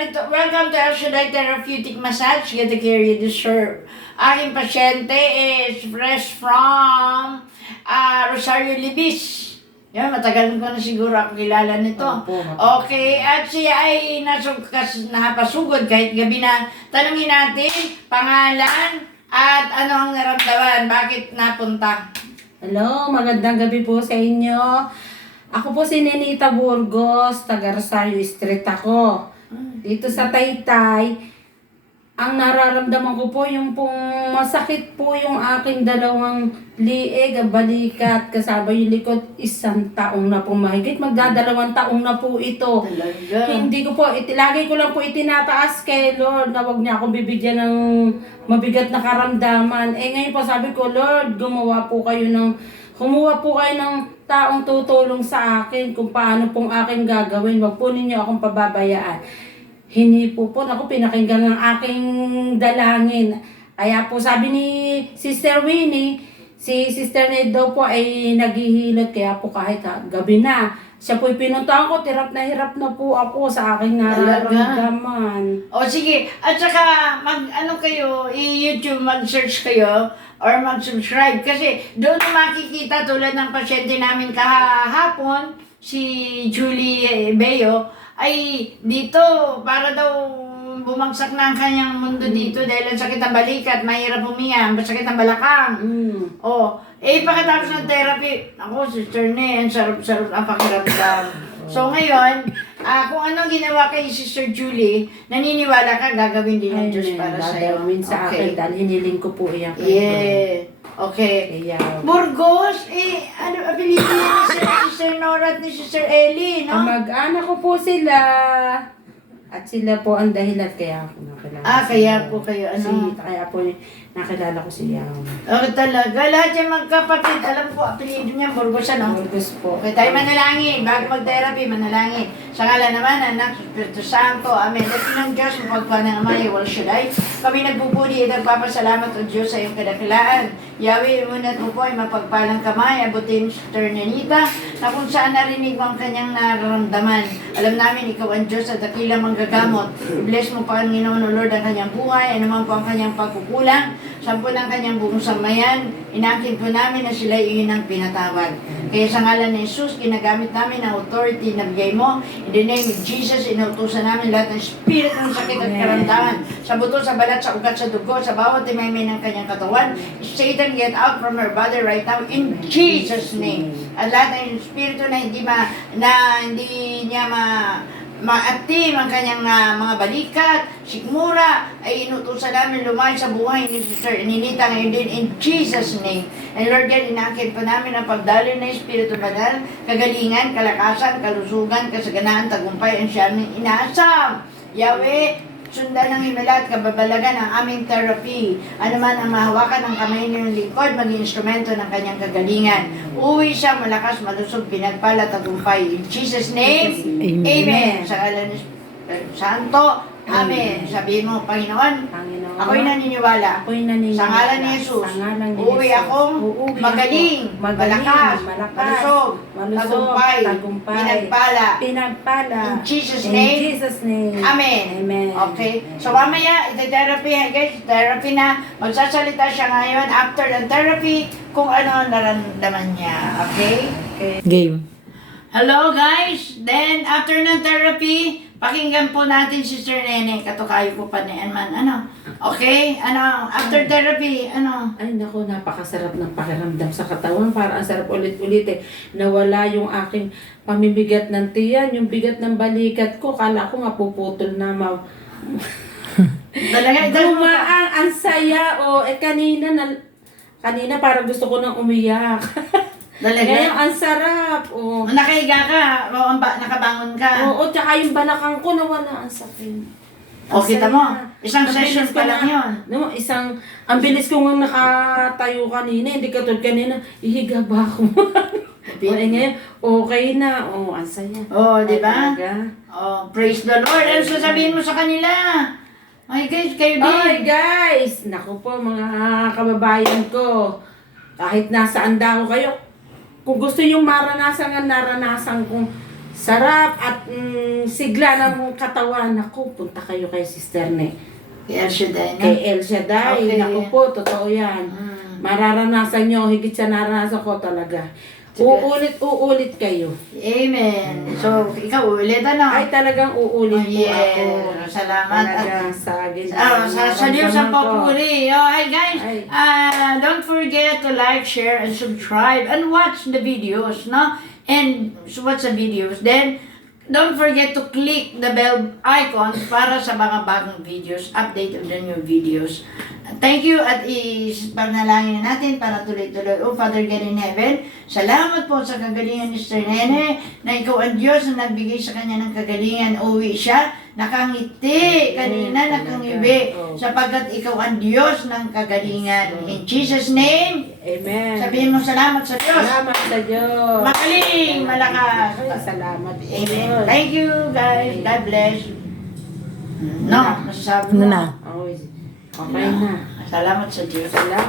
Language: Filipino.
Welcome to El Shaddai Therapeutic Massage. Get the care you deserve. Aking pasyente is fresh from Rosario Libis. Yan, matagal ko na siguro ako kilala nito. Okay, at siya ay napasugod kahit gabi na. Tanungin natin, pangalan at ano ang naramdaman, bakit napunta? Hello, magandang gabi po sa inyo. Ako po si Nenita Burgos, taga Rosario Street ako. Dito sa Taytay, ang nararamdaman ko po yung pong masakit po yung aking dalawang liig, balikat, kasama yung likod, 1 taong na po mahigit. Magdadalawang taong na po ito. Talaga? Hindi ko po, lagi ko lang po itinataas kay Lord na wag niya ako bibigyan ng mabigat na karamdaman. Ngayon po sabi ko, Lord, kumuha po kayo ng taong tutulong sa akin kung paano pong aking gagawin. Wag po ninyo akong pababayaan. Hinipo po, ako pinakinggan ng aking dalangin. Kaya po sabi ni Sister Winnie, si Sister Ned daw po ay naghihilot. Kaya po kahit gabi na, siya po'y pinuntahan ko, hirap na po ako sa aking nararamdaman. O sige, at saka i-YouTube, mag-search kayo or mag-subscribe kasi doon makikita tulad ng pasyente namin kahapon, si Julie Beo, ay dito para daw bumagsak na ang kanyang mundo dito dahil ang sakit ang balikat, mahirap huminga, masakit ang balakang. Pagkatapos ng therapy, ako, Sister Ne, ang sarap-sarap ang pakiramdam. So ngayon, kung ano ginawa kay Sister Julie, naniniwala ka, gagawin din ng Diyos para sa'yo. Gagawin sa akin dahil hiniling ko po iyan. Yeah. Okay. Burgos, apelido niya ni Sister Nora at ni Sister Ellie, no? Mag-anak ko po sila. At sila po ang dahilan kaya ako nakilala. Kaya po kayo, Kaya po nakilala ko siya. Talaga, lahat yung magkapatid. Alam ko, apelido niya, Burgos, ano? Burgos po. Okay, tayo manalangin. Bago mag-therapy, manalangin. Sa ngala naman, Anak, Espiritu Santo, Amen. At ng Diyos, mapagpala ng Ama, El Shaddai. Kami nagbubuli at nagpapasalamat o Diyos sa iyong kadakilaan. Yahweh, imunat mo po ay mapagpalang kamay, abutin Sister Nenita, na kung saan narinig mo ang kanyang nararamdaman. Alam namin, ikaw ang Diyos at dakilang manggagamot. Bless mo pa ang Ginoon, O Lord, ang kanyang buhay, anuman po ang kanyang pagkukulang, sampu ng kanyang buong samayan, inakin po namin na sila iyon ang pinatawad. Kaya sa ngalan ni Jesus, ginagamit namin ang authority na bigay mo. In the name of Jesus, inutusan namin lahat ng spirit ng sakit at karamdaman. Sa buto, sa balat, sa ugat, sa dugo, sa bawat timay ng kanyang katawan. Satan, get out from her body right now in Jesus' name. At lahat ng espiritu na hindi niya maatim ang kanyang mga balikat, sikmura, ay inutusan namin lumayo sa buhay ni Sister Nenita ngayon din in Jesus' name. And Lord God, inaakit pa namin ang pagdaloy ng Espiritu Banal, kagalingan, kalakasan, kalusugan, kasaganaan, tagumpay, ang siya aming inaasam. Yahweh, sundan ng himala at kababalagan ang aming therapy. Ano man ang mahawakan ng kamay ng likod, maging instrumento ng kanyang kagalingan. Uwi siya, malakas, malusog, pinagpala, tagumpay. In Jesus' name, Amen. Sa ngalan ng Espiritu Santo, Amen. Sabihin mo, Panginoon, ako'y naniniwala. Sa ngalan ni Jesus, uuwi akong magaling, malakas, malusog, tagumpay, pinagpala. In Jesus' name, Amen. Okay. So mamaya, ite-therapy, guys, therapy na. Magsasalita siya ngayon after the therapy kung ano ang nararamdaman niya. Okay? Game. Hello guys! Then, after ng therapy, pakinggan po natin Sister Nene. Katukayo ko pa ni Anman. Okay? After therapy, Ay naku, napakasarap ng pakiramdam sa katawan. Parang ang sarap ulit-ulit Nawala yung aking pamibigat ng tiyan, yung bigat ng balikat ko. Kala ko nga puputol na Talaga, ang saya. Kanina parang gusto ko nang umiyak. Ngayon, ang sarap. Nakahiga ka, nakabangon ka. Oo, tsaka yung balakang ko nawala ang sakit. Kita mo, isang session pa lang yun. Ang bilis ko nga nakatayo kanina, hindi katulad kanina, ihiga ba ako? Ngayon, okay na. Ang saya. Di ba? Praise the Lord. Ano sasabihin mo sa kanila? Ay guys, kayo din. Ay guys, naku po mga kababayan ko. Kahit nasaan daw kayo, kung gusto yung naranasan kong sarap at sigla ng katawan. Naku, punta kayo kay Sister Ne. Kaya siya dahil na. Kay El Shaddai. Okay. Naku po, totoo yan. Mararanasan nyo, higit sa naranasan ko talaga. Uulit kayo. Amen. So, ikaw ulit ano? Ay, talagang uulit po ako. Salamat. Talaga sa ginawa. Sa Diyos ang papuri. Oh, hi guys. Ay. Don't forget to like, share, and subscribe and watch the videos, no? And watch the videos. Then, don't forget to click the bell icon para sa mga bagong videos, update of the new videos. Thank you at panalangin na natin para tuloy-tuloy. Oh, Father God in heaven, salamat po sa kagalingan ni Sister Nene na ikaw ang Diyos na nagbigay sa kanya ng kagalingan. Uwi siya, nakangiti, kanina nakangibi, sapagkat ikaw ang Diyos ng kagalingan. In Jesus' name, Amen. sabihin mo salamat sa Diyos. Salamat sa Diyos. Magaling, malakas. Ay, salamat sa Amen. Diyos. Thank you guys. God bless. No, masasabi mo. Okay na. Salamat sa Diyos. Salamat.